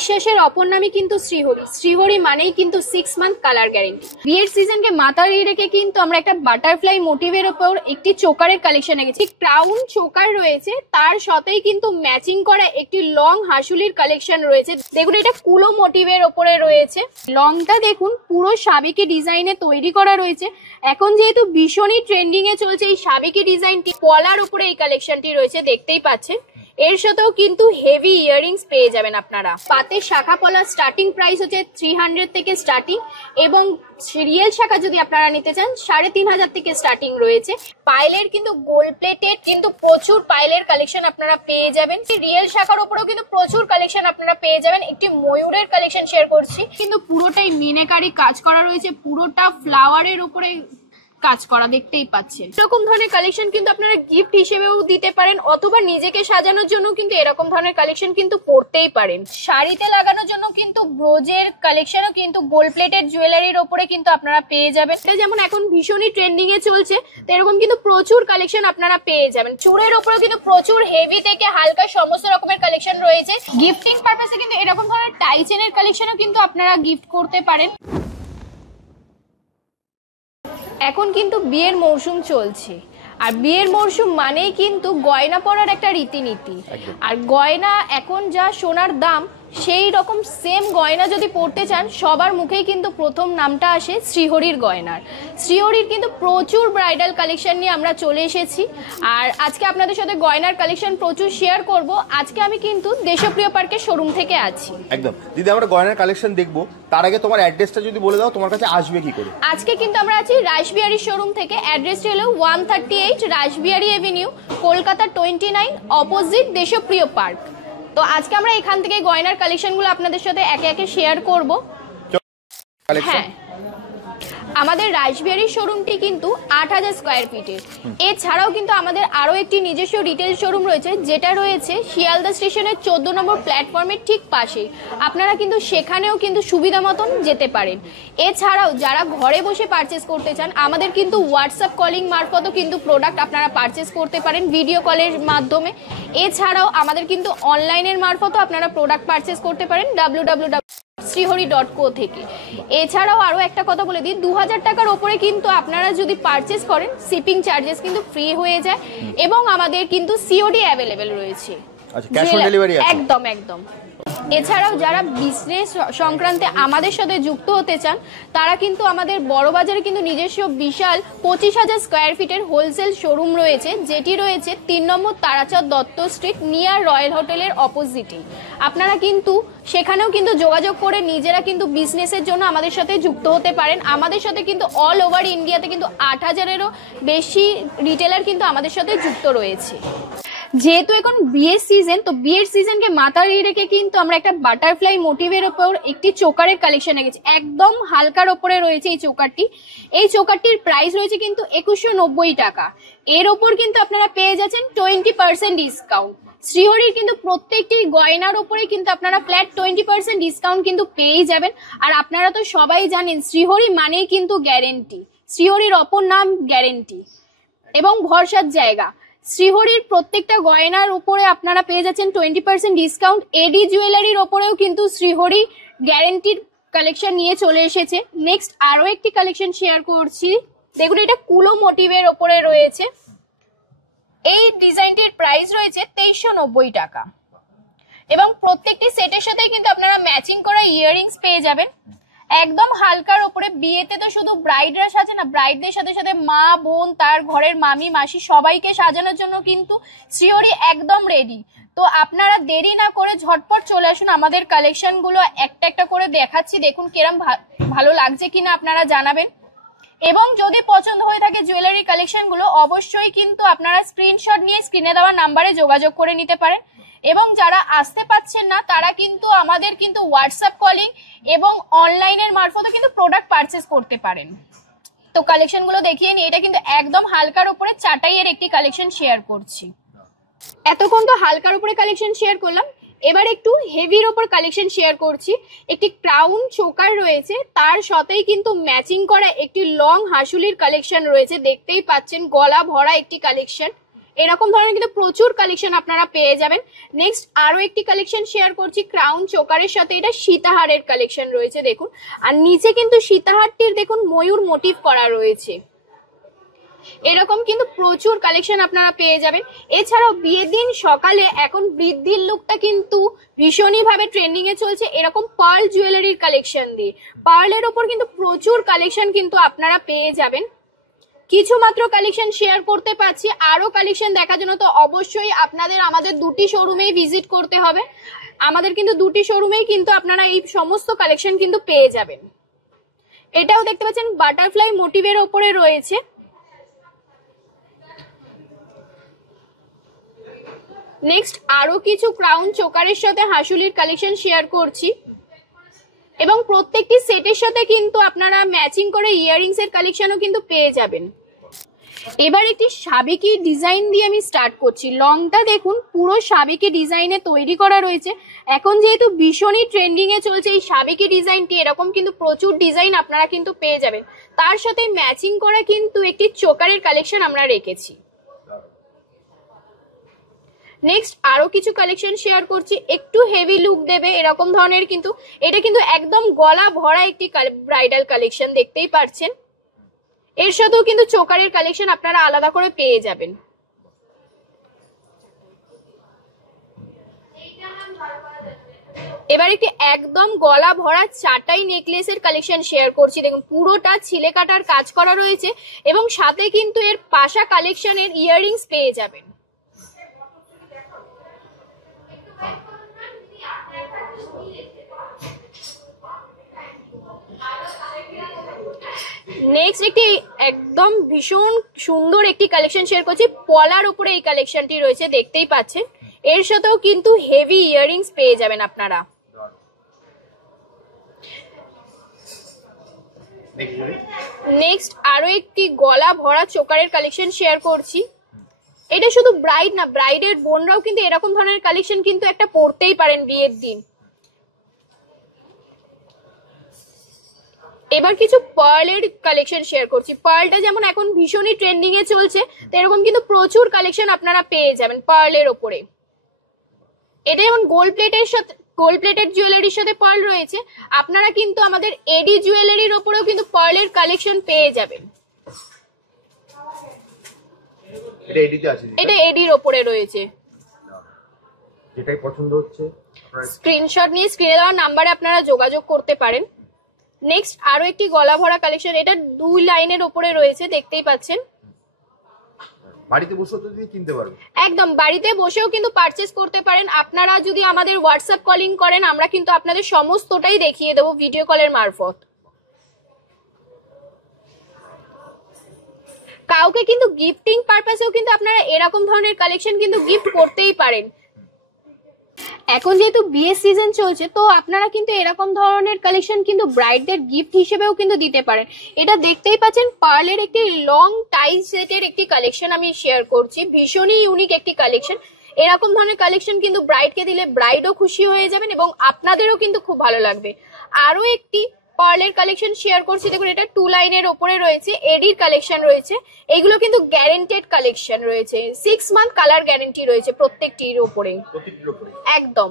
বিশ্বাসের অপর নামই কিন্তু শ্রীহরি। শ্রীহরি মানেই কিন্তু 6 মান্থ কালার গ্যারেন্টি। বিয়ের সিজনকে মাথায় রেখে কিন্তু আমরা একটা বাটারফ্লাই মোটিভের উপর একটি চোকারের কালেকশন এনেছি। ক্রাউন চোকার রয়েছে, তার সাথেই কিন্তু ম্যাচিং করা একটি লং হাসুলির কালেকশন রয়েছে। দেখুন এটা কুলো মোটিভের উপরে রয়েছে। লংটা দেখুন পুরো সাবেকি ডিজাইনে তৈরি করা রয়েছে। এখন যেহেতু ভীষণই ট্রেন্ডিং এ চলছে এই সাবেকি ডিজাইনটি, পলার উপরে এই কালেকশনটি রয়েছে, দেখতেই পাচ্ছেন। এর সাথেও কিন্তু হেভি ইয়াররিংস পেয়ে যাবেন আপনারা। পাতের শাখা পলা স্টার্টিং প্রাইস হচ্ছে 300 থেকে স্টার্টিং, এবং রিয়েল শাখা যদি আপনারা নিতে চান 3500 থেকে স্টার্টিং রয়েছে। পাইলের কিন্তু গোল্ড প্লেটেড কিন্তু প্রচুর পাইলের কালেকশন আপনারা পেয়ে যাবেন। রিয়েল শাখার উপরেও কিন্তু প্রচুর কালেকশন আপনারা পেয়ে যাবেন। একটি ময়ূরের কালেকশন শেয়ার করছি, কিন্তু পুরোটাই মিনাকারি কাজ করা রয়েছে, পুরোটা ফ্লাওয়ারের উপরে কাজ করা, দেখতেই পাচ্ছেন। এরকম ধরনের কালেকশন কিন্তু আপনারা গিফট হিসেবেও দিতে পারেন, অথবা নিজেকে সাজানোর জন্য কিন্তু এরকম ধরনের কালেকশন কিন্তু পরতেই পারেন। শাড়িতে লাগানোর জন্য কিন্তু ব্রোজের কালেকশনও কিন্তু গোল্ড প্লেটেড জুয়েলারির ওপরে কিন্তু আপনারা পেয়ে যাবেন। যেমন এখন ভীষণই ট্রেন্ডিং এ চলছে, তো এরকম কিন্তু প্রচুর কালেকশন আপনারা পেয়ে যাবেন। চূড়ের ওপরেও কিন্তু প্রচুর হেভি থেকে হালকা সমস্ত রকমের কালেকশন রয়েছে। গিফটিং পারপাসে কিন্তু এরকম ধরনের টাই চেনের কালেকশনও কিন্তু আপনারা গিফট করতে পারেন। এখন কিন্তু বিয়ের মৌসুম চলছে, আর বিয়ের মৌসুম মানেই কিন্তু গয়না পরার একটা রীতিনীতি। আর গয়না এখন যা সোনার দাম, সেই রকম সেম গয়না যদি পরতে চান সবার মুখেই কিন্তু প্রথম নামটা আসে শ্রীহরির গয়নার। শ্রীহরির কিন্তু প্রচুর ব্রাইডাল কালেকশন নিয়ে আমরা চলে এসেছি, আর আজকে আপনাদের সাথে গয়নার কালেকশন প্রচুর শেয়ার করব। আজকে আমি কিন্তু দেশপ্রিয় পার্কের শোরুম থেকে আছি। একদম দিদি, আমরা গয়নার কালেকশন দেখবো, তার আগে তোমার অ্যাড্রেসটা যদি বলে দাও, তোমার কাছে আসবে কি করে? আজকে কিন্তু আমরা আছি রাসবিহারী শোরুম থেকে। অ্যাড্রেসটি হলো 138 রাসবিহারী এভিনিউ, কলকাতা 29, অপোজিট দেশপ্রিয় পার্ক। তো আজকে আমরা এখান থেকে গয়নার কালেকশনগুলো আপনাদের সাথে একে একে শেয়ার করব। হ্যাঁ, আমাদের রাসবিহারী শোরুমটি কিন্তু 8000 স্কয়ার ফিটের। এছাড়াও কিন্তু আমাদের আরো একটি নিজস্ব রিটেল শোরুম রয়েছে, যেটা রয়েছে শিয়ালদা স্টেশনের 14 নম্বর প্ল্যাটফর্মের ঠিক পাশে। আপনারা কিন্তু সেখানেও কিন্তু সুবিধা মতন যেতে পারেন। এছাড়াও যারা ঘরে বসে পারচেস করতে চান, আমাদের কিন্তু হোয়াটসঅ্যাপ কলিং মারফতও কিন্তু প্রোডাক্ট আপনারা পারচেস করতে পারেন ভিডিও কলের মাধ্যমে। এছাড়াও আমাদের কিন্তু অনলাইনের মারফতও আপনারা প্রোডাক্ট পারচেস করতে পারেন www.srihori.co থেকে। এছাড়াও আরো একটা কথা বলে দিই, 2000 টাকার উপরে কিন্তু আপনারা যদি পারচেস করেন শিপিং চার্জেস কিন্তু ফ্রি হয়ে যায়, এবং আমাদের কিন্তু সিওডি অ্যাভেলেবেল রয়েছে। আচ্ছা, ক্যাশ অন ডেলিভারি আছে? একদম একদম। এছাড়াও যারা বিজনেস সংক্রান্তে আমাদের সাথে যুক্ত হতে চান, তারা কিন্তু আমাদের বড়বাজারে কিন্তু নিজস্ব বিশাল 25,000 স্কয়ার ফিটের হোলসেল শোরুম রয়েছে, যেটি রয়েছে 3 নম্বর Tarachand Dutta street near royal হোটেলের অপোজিটে। আপনারা কিন্তু সেখানেও কিন্তু যোগাযোগ করে নিজেরা কিন্তু বিজনেসের জন্য আমাদের সাথে যুক্ত হতে পারেন। আমাদের সাথে কিন্তু অল ওভার ইন্ডিয়াতে কিন্তু 8000-এরও বেশি রিটেলার কিন্তু আমাদের সাথে যুক্ত রয়েছে। যেহেতু এখন বিয়ের সিজন, তো বিয়ের সিজনকে মাথায় রেখে কিন্তু আমরা একটা বাটারফ্লাই মোটিভের উপর একটি চোকারের কালেকশন এনেছি। একদম হালকার ওপরে রয়েছে এই চোকারটি। এই চোকারটির প্রাইস রয়েছে কিন্তু 2190 টাকা। এর ওপর কিন্তু আপনারা পেয়ে যাচ্ছেন 20% ডিসকাউন্ট। শ্রীহরির কিন্তু প্রত্যেকটি গয়নার উপরে কিন্তু আপনারা ফ্ল্যাট 20% ডিসকাউন্ট কিন্তু পেয়ে যাবেন। আর আপনারা তো সবাই জানেন শ্রীহরি মানেই কিন্তু গ্যারেন্টি। শ্রীহরির অপর নাম গ্যারেন্টি এবং ভরসার জায়গা। শ্রীহরির প্রত্যেকটা গয়নার উপরে আপনারা পেয়ে যাচ্ছেন 20% ডিসকাউন্ট। এডি জুয়েলারির ওপরেও কিন্তু শ্রীহরি গ্যারেন্টির কালেকশন নিয়ে চলে এসেছে। নেক্সট আরো একটি কালেকশন শেয়ার করছি। দেখুন এটা কুলো মোটিভের ওপরে রয়েছে। এই ডিজাইনটির প্রাইস রয়েছে 2390 টাকা, এবং প্রত্যেকটি সেটের সাথে কিন্তু আপনারা ম্যাচিং করা ইয়াররিংস পেয়ে যাবেন। একদম হালকার উপরে। বিয়েতে তো শুধু ব্রাইডরা সাজে না, ব্রাইডদের সাথে সাথে মা বোন, তার ঘরের মামি মাসি সবাইকে সাজানোর জন্য কিন্তু শ্রীহরি একদম রেডি। তো আপনারা দেরি না করে ঝটপট চলে আসুন। আমাদের কালেকশন গুলো একটা একটা করে দেখাচ্ছি, দেখুন কিরম ভালো লাগছে কিনা আপনারা জানাবেন। এবং যদি পছন্দ হয়ে থাকে জুয়েলারি কালেকশন গুলো, অবশ্যই কিন্তু আপনারা স্ক্রিনশট নিয়ে স্ক্রিনে দেওয়া নাম্বারে যোগাযোগ করে নিতে পারেন। এবং যারা আসতে পাচ্ছেন না, তারা কিন্তু আমাদের কিন্তু হোয়াটসঅ্যাপ কলিং এবং অনলাইনের মারফতে কিন্তু প্রোডাক্ট পারচেস করতে পারেন। তো কালেকশন গুলো দেখিয়ে নিই। এটা কিন্তু একদম হালকার উপরে চাটাইয়ের একটি কালেকশন শেয়ার করছি। এতক্ষণ তো হালকার উপরে কালেকশন শেয়ার করলাম, এবার একটু হেভির ওপর কালেকশন শেয়ার করছি। একটি ক্রাউন চোকার রয়েছে, তার সাথেই কিন্তু ম্যাচিং করা একটি লং হাসুলির কালেকশন রয়েছে, দেখতেই পাচ্ছেন গলা ভরা একটি কালেকশন। এরকম ধরনের কিন্তু প্রচুর কালেকশন আপনারা পেয়ে যাবেন। নেক্সট আরো একটি কালেকশন শেয়ার করছি ক্রাউন চোকারের সাথে, এটা সীতাহারের কালেকশন রয়েছে দেখুন, আর নিচে কিন্তু সীতাহারটির দেখুন ময়ূর মোটিভ করা রয়েছে। এরকম কিন্তু প্রচুর কালেকশন আপনারা পেয়ে যাবেন। এছাড়াও বিয়ের দিন সকালে এখন বৃদ্ধির লুকটা কিন্তু ভীষণই ভাবে ট্রেন্ডিং এ চলছে, এরকম পার্ল জুয়েলারির কালেকশন দিয়ে। পার্লের ওপর কিন্তু প্রচুর কালেকশন কিন্তু আপনারা পেয়ে যাবেন। কিছু মাত্র কালেকশন শেয়ার করতে পারছি, আরো কালেকশন দেখার জন্য তো অবশ্যই আপনাদের আমাদের দুটি শোরুমেই ভিজিট করতে হবে। আমাদের কিন্তু দুটি শোরুমেই কিন্তু আপনারা এই সমস্ত কালেকশন কিন্তু পেয়ে যাবেন। এটাও দেখতে পাচ্ছেন বাটারফ্লাই মোটিভের ওপরে রয়েছে। নেক্সট আরো কিছু ক্রাউন চোকারের সাথে হাসুলির কালেকশন শেয়ার করছি, এবং প্রত্যেকটি সেটের সাথে কিন্তু আপনারা ম্যাচিং করে ইয়াররিংস এর কালেকশনও কিন্তু পেয়ে যাবেন। এবার একটি সাবেকি ডিজাইন দিয়ে আমি স্টার্ট করছি। লংটা দেখুন পুরো সাবেকি ডিজাইনে তৈরি করা রয়েছে। এখন যেহেতু ভীষণই ট্রেন্ডিং এ চলছে এই সাবেকি ডিজাইনটি, এরকম কিন্তু প্রচুর ডিজাইন আপনারা কিন্তু পেয়ে যাবেন। তার সাথে ম্যাচিং করা কিন্তু একটি চোকারের কালেকশন আমরা রেখেছি। নেক্সট আরো কিছু কালেকশন শেয়ার করছি, একটু হেভি লুক দেবে এরকম ধরনের, কিন্তু এটা কিন্তু একদম গলা ভরা একটি ব্রাইডাল কালেকশন দেখতেই পাচ্ছেন। এর সাথেও কিন্তু চোকারের কালেকশন আপনারা আলাদা করে পেয়ে যাবেন। এবার একটি একদম গলা ভরা চাটাই নেকলেসের কালেকশন শেয়ার করছি। দেখুন পুরোটা ছিলে কাটার কাজ করা রয়েছে, এবং সাথে কিন্তু এর পাশা কালেকশনের ইয়াররিংস পেয়ে যাবেন। নেক্সট একটি একদম ভীষণ সুন্দর একটি কালেকশন শেয়ার করছি, পলার উপরে এই কালেকশনটি রয়েছে দেখতেই পাচ্ছেন। এর সাথেও কিন্তু হেভি ইয়াররিংস পেয়ে যাবেন আপনারা। নেক্সট আরো একটি গলা ভরা চোকারের কালেকশন শেয়ার করছি। এটা শুধু ব্রাইড না, ব্রাইডের বোনরাও কিন্তু এরকম ধরনের কালেকশন কিন্তু একটা পরতেই পারেন বিয়ের দিন। এবার কিছু পার্লের কালেকশন শেয়ার করছি। পার্লটা যেমন এখন ভীষণই ট্রেন্ডিং এ চলছে, এরকম কিন্তু প্রচুর কালেকশন আপনারা পেয়ে যাবেন পার্লের ওপরে। এটা যেমন গোল্ড প্লেটেড জুয়েলারির সাথে পার্ল রয়েছে, আপনারা কিন্তু আমাদের এডি জুয়েলারির ওপরেও কিন্তু পার্লের কালেকশন পেয়ে যাবেন। এটা এডির ওপরে রয়েছে। যেটাই পছন্দ হচ্ছে স্ক্রিনশট নিয়ে স্ক্রিনে দেওয়া নাম্বারে আপনারা যোগাযোগ করতে পারেন। নেক্সট আরো একটি গলা ভরা কালেকশন, এটা 2 লাইনের উপরে রয়েছে দেখতেই পাচ্ছেন। বাড়িতে বসেও তো কিনতে পারবেন, একদম বাড়িতে বসেও কিন্তু পারচেজ করতে পারেন। আপনারা যদি আমাদের হোয়াটসঅ্যাপ কলিং করেন, আমরা কিন্তু আপনাদের সমস্তটাই দেখিয়ে দেবো ভিডিও কলের মারফত। কাউকে কিন্তু গিফটিং পারপাসেও কিন্তু আপনারা এরকম ধরনের কালেকশন কিন্তু গিফট করতেই পারেন। এখন যেহেতু বিয়ের সিজন চলছে, তো আপনারা কিন্তু এরকম ধরনের কালেকশন কিন্তু ব্রাইডদের গিফট হিসেবেও কিন্তু দিতে পারেন। এটা দেখতেই পাচ্ছেন পার্লের একটি লং টাই সেটের একটি কালেকশন আমি শেয়ার করছি, ভীষণই ইউনিক একটি কালেকশন। এরকম ধরনের কালেকশন কিন্তু ব্রাইডকে দিলে ব্রাইডও খুশি হয়ে যাবেন এবং আপনাদেরও কিন্তু খুব ভালো লাগবে। আরো একটি পার্লের কালেকশন শেয়ার করছি, দেখুন এটা 2 লাইনের ওপরে রয়েছে, এডির কালেকশন রয়েছে। এগুলো কিন্তু গ্যারেন্টেড কালেকশন রয়েছে, 6 মান্থ কালার গ্যারেন্টি রয়েছে প্রত্যেকটির ওপরে একদম।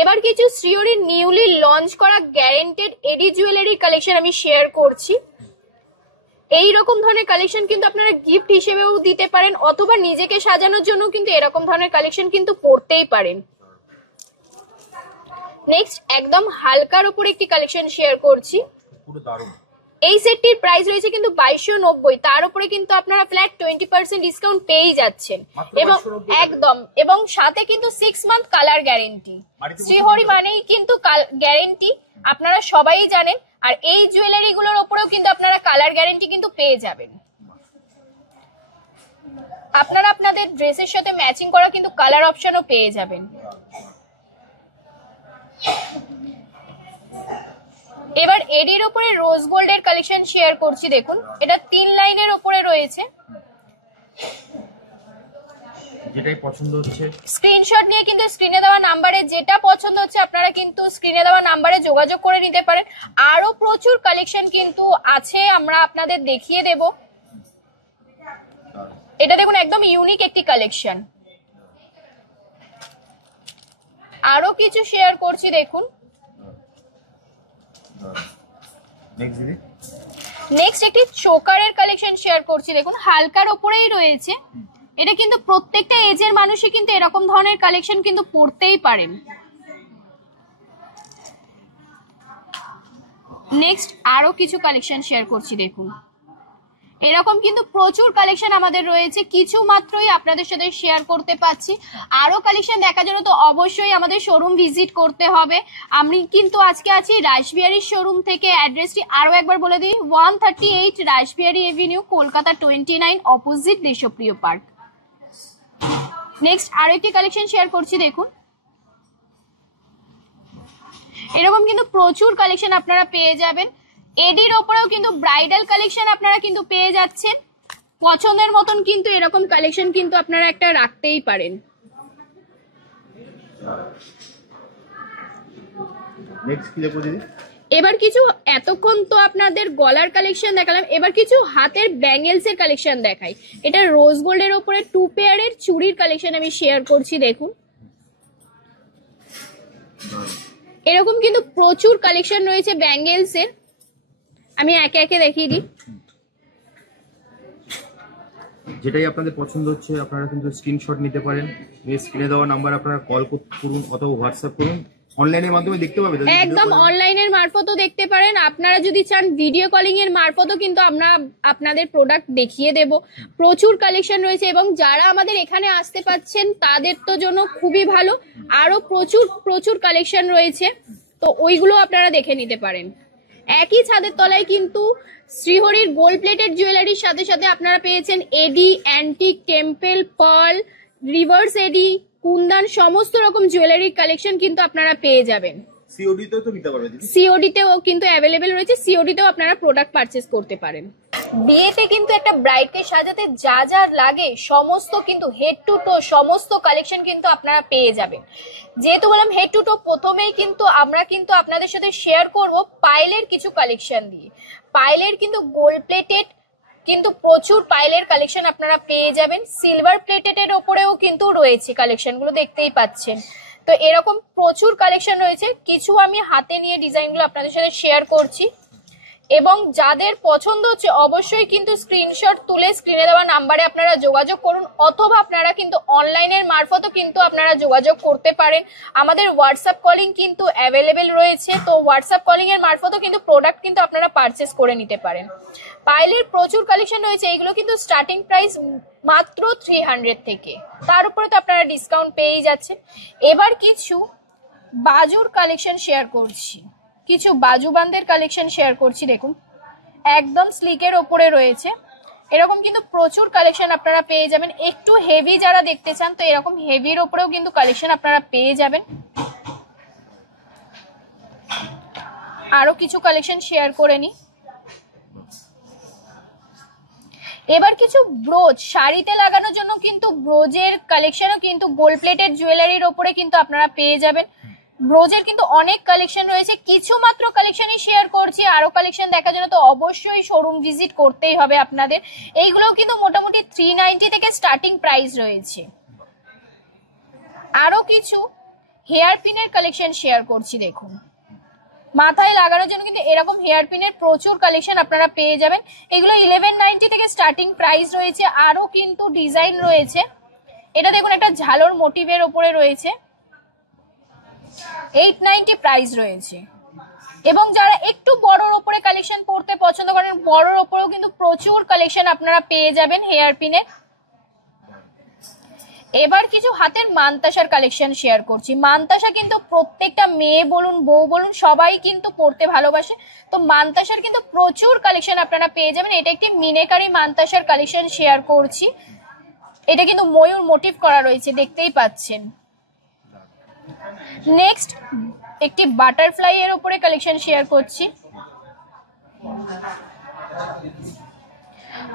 এবার কিছু শ্রীহরির নিউলি লঞ্চ করা গ্যারেন্টেড এডি জুয়েলারি কালেকশন আমি শেয়ার করছি। এই রকম ধরনের কালেকশন কিন্তু আপনারা গিফট হিসেবেও দিতে পারেন, অথবা নিজেকে সাজানোর জন্য কিন্তু এরকম ধরনের কালেকশন কিন্তু পরতেই পারেন। নেক্সট একদম হালকার উপর একটি কালেকশন শেয়ার করছি, পুরো দারুণ। এই সেটটির প্রাইস রয়েছে কিন্তু 2290, তার উপরে কিন্তু আপনারা ফ্ল্যাট 20% ডিসকাউন্ট পেয়ে যাচ্ছেন, এবং একদম, এবং সাথে কিন্তু 6 মান্থ কালার গ্যারেন্টি। শ্রীহরি মানেই কিন্তু গ্যারেন্টি, আপনারা সবাই জানেন। আর এই জুয়েলারি গুলোর উপরেও কিন্তু আপনারা কালার গ্যারেন্টি কিন্তু পেয়ে যাবেন। আপনারা আপনাদের ড্রেসের সাথে ম্যাচিং করা কিন্তু কালার অপশনও পেয়ে যাবেন। এবার এডির উপরে রোজ গোল্ডের কালেকশন শেয়ার করছি, দেখুন এটা 3 লাইনের উপরে রয়েছে। যেটাই পছন্দ হচ্ছে স্ক্রিনশট নিয়ে কিন্তু স্ক্রিনে দেওয়া নাম্বারে যেটা পছন্দ হচ্ছে আপনারা কিন্তু স্ক্রিনে দেওয়া নাম্বারে যোগাযোগ করে নিতে পারেন। আরো প্রচুর কালেকশন কিন্তু আছে, আমরা আপনাদের দেখিয়ে দেব। এটা দেখুন একদম ইউনিক একটি কালেকশন। আরো কিছু শেয়ার করছি দেখুন। নেক্সট একটি চোকারের কালেকশন শেয়ার করছি দেখুন, হালকার ওপরেই রয়েছে। এটা কিন্তু প্রত্যেকটা এজের মানুষই কিন্তু এরকম ধরনের কালেকশন কিন্তু পরতেই পারেন। নেক্সট আরো কিছু কালেকশন শেয়ার করছি দেখুন। এরকম কিন্তু প্রচুর কালেকশন আমাদের রয়েছে, কিছু মাত্রই আপনাদের সাথে শেয়ার করতে পারছি। আরো কালেকশন দেখার জন্য তো অবশ্যই আমাদের শোরুম ভিজিট করতে হবে। আমি কিন্তু আজকে আছি রাসবিহারীর শোরুম থেকে। অ্যাড্রেসটি আরো একবার বলে দিই, 138 রাসবিহারী এভিনিউ, কলকাতা 29, অপোজিট দেশপ্রিয় পার্ক। নেক্সট আরো একটি কালেকশন শেয়ার করছি দেখুন। এরকম কিন্তু প্রচুর কালেকশন আপনারা পেয়ে যাবেন। এডির ওপরেও কিন্তু ব্রাইডাল কালেকশন আপনারা কিন্তু পেয়ে যাচ্ছেন। পছন্দের মতন কিন্তু এরকম কালেকশন কিন্তু আপনারা একটা রাখতেই পারেন। এবার কিছু, এতক্ষণ তো আপনাদের গলার কালেকশন দেখালাম, এবার কিছু হাতের ব্যাঙ্গেলস এর কালেকশন দেখাই। এটা রোজ গোল্ডের ওপরে 2 পেয়ারের চুড়ির কালেকশন আমি শেয়ার করছি দেখুন। এরকম কিন্তু প্রচুর কালেকশন রয়েছে ব্যাঙ্গেলস এর, আমি একে একে দেখিয়ে দিই। যেটাই আপনাদের পছন্দ হচ্ছে আপনারা কিন্তু স্ক্রিনশট নিতে পারেন। স্ক্রিনে দেওয়া নাম্বার আপনারা কল করুন অথবা হোয়াটসঅ্যাপ করুন, অনলাইনের মাধ্যমে দেখতে পাবেন। একদম অনলাইনের মারফতও দেখতে পারেন। আপনারা যদি চান ভিডিও কলিং এর মারফতও কিন্তু আমরা আপনাদের প্রোডাক্ট দেখিয়ে দেব। প্রচুর কালেকশন রয়েছে এবং যারা আমাদের এখানে আসতে পাচ্ছেন তাদের তো জন্য খুবই ভালো, আরো প্রচুর প্রচুর কালেকশন রয়েছে, তো ওইগুলো আপনারা দেখে নিতে পারেন। একই ছাদের তলায় কিন্তু শ্রীহরির গোল্ড প্লেটেড জুয়েলারির সাথে সাথে আপনারা পেয়েছেন এডি, অ্যান্টিক, টেম্পল, পার্ল, রিভার্স এডি, কুন্দান, সমস্ত রকম জুয়েলারির কালেকশন কিন্তু আপনারা পেয়ে যাবেন। সিওডি তেও তো নিতে পারবেন, সিওডি তেও কিন্তু অ্যাভেলেবেল রয়েছে, সিওডি তেও আপনারা প্রোডাক্ট পারচেজ করতে পারেন। বিয়েতে কিন্তু একটা ব্রাইডকে সাজাতে যা যা লাগে সমস্ত কিন্তু হেড টু টো সমস্ত কালেকশন কিন্তু আপনারা পেয়ে যাবেন। যেহেতু বললাম হেড টু টো, প্রথমেই কিন্তু আমরা কিন্তু আপনাদের সাথে শেয়ার করব পাইলের কিছু কালেকশন দিয়ে। পাইলের কিন্তু গোল্ড প্লেটেড কিন্তু প্রচুর পাইলের কালেকশন আপনারা পেয়ে যাবেন। সিলভার প্লেটেড ওপরেও কিন্তু রয়েছে, কালেকশনগুলো দেখতেই পাচ্ছেন। তো এরকম প্রচুর কালেকশন রয়েছে, কিছু আমি হাতে নিয়ে ডিজাইনগুলো আপনাদের সাথে শেয়ার করছি। এবং যাদের পছন্দ হচ্ছে অবশ্যই কিন্তু স্ক্রিনশট তুলে স্ক্রিনে দেওয়া নাম্বারে আপনারা যোগাযোগ করুন, অথবা আপনারা কিন্তু অনলাইনের মারফতও কিন্তু আপনারা যোগাযোগ করতে পারেন। আমাদের হোয়াটসঅ্যাপ কলিং কিন্তু অ্যাভেলেবেল রয়েছে, তো হোয়াটসঅ্যাপ কলিং এর মারফতও কিন্তু প্রোডাক্ট কিন্তু আপনারা পারচেস করে নিতে পারেন। পাইলের প্রচুর কালেকশন রয়েছে, এইগুলো কিন্তু স্টার্টিং প্রাইস মাত্র 300 থেকে, তার উপরে তো আপনারা ডিসকাউন্ট পেয়েই যাচ্ছেন। এবার কিছু বাজুর কালেকশন শেয়ার করছি, কিছু বাজুবান্দের কালেকশন শেয়ার করছি দেখুন। একদম স্লিকের ওপরে রয়েছে, এরকম কিন্তু প্রচুর কালেকশন আপনারা পেয়ে যাবেন। একটু হেভি যারা দেখতে চান তো এরকম হেভির ওপরেও কিন্তু কালেকশন আপনারা পেয়ে যাবেন। আরো কিছু কালেকশন শেয়ার করে নি। এবার কিছু ব্রোচ, শাড়িতে লাগানোর জন্য কিন্তু ব্রোজের কালেকশনও কিন্তু গোল্ড প্লেটেড জুয়েলারির ওপরে কিন্তু আপনারা পেয়ে যাবেন। ব্রোজের কিন্তু অনেক কালেকশন রয়েছে, কিছু মাত্র কালেকশনই শেয়ার করছি। আরো কালেকশন দেখার জন্য তো অবশ্যই শোরুম ভিজিট করতেই হবে আপনাদের। এইগুলোও কিন্তু মোটামুটি 390 থেকে স্টার্টিং প্রাইস রয়েছে। আরো কিছু হেয়ার পিনের কালেকশন শেয়ার করছি দেখুন। মাথায় লাগানোর জন্য কিন্তু এরকম হেয়ার পিনের প্রচুর কালেকশন আপনারা পেয়ে যাবেন। এগুলো 1190 থেকে স্টার্টিং প্রাইস রয়েছে। আরো কিন্তু ডিজাইন রয়েছে, এটা দেখুন একটা ঝালর মোটিভের ওপরে রয়েছে, 890 প্রাইস রয়েছে। এবং যারা একটু বড়র ওপরে কালেকশন পড়তে পছন্দ করেন, বড়র ওপরেও কিন্তু প্রচুর কালেকশন আপনারা পেয়ে যাবেন হেয়ার পিনের। এবার কিছু হাতের মানতাসার কালেকশন শেয়ার করছি। মানতাসা কিন্তু প্রত্যেকটা মেয়ে বলুন বউ বলুন সবাই কিন্তু পড়তে ভালোবাসে, তো মানতাসার কিন্তু প্রচুর কালেকশন আপনারা পেয়ে যাবেন। এটা একটি মিনেকারি মানতাসার কালেকশন শেয়ার করছি, এটা কিন্তু ময়ূর মোটিভ করা রয়েছে দেখতেই পাচ্ছেন। নেক্সট একটি বাটারফ্লাই এর উপরে কালেকশন শেয়ার করছি।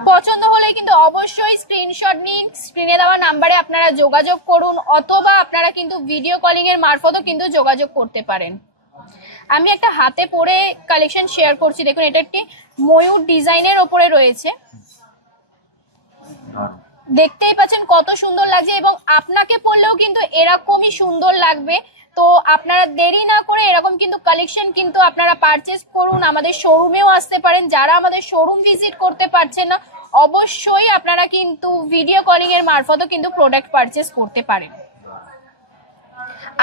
পছন্দ হলে কিন্তু অবশ্যই স্ক্রিনশট নিন, স্ক্রিনে দেওয়া নাম্বারে আপনারা যোগাযোগ করুন, অথবা আপনারা কিন্তু ভিডিও কলিং এর মারফতও কিন্তু যোগাযোগ করতে পারেন। আমি একটা হাতে পরে কালেকশন শেয়ার করছি দেখুন, এটা একটি ময়ূর ডিজাইনের ওপরে রয়েছে। দেখতেই পাচ্ছেন কত সুন্দর লাগছে এবং আপনাকে পরলেও কিন্তু এরকমই সুন্দর লাগবে। তো আপনারা দেরি না করে এরকম কিন্তু কালেকশন কিন্তু আপনারা পারচেজ করুন, আমাদের শোরুমেও আসতে পারেন। যারা আমাদের শোরুম ভিজিট করতে পারছেন না অবশ্যই আপনারা কিন্তু ভিডিও কলিং এর মারফতও কিন্তু প্রোডাক্ট পারচেজ করতে পারেন।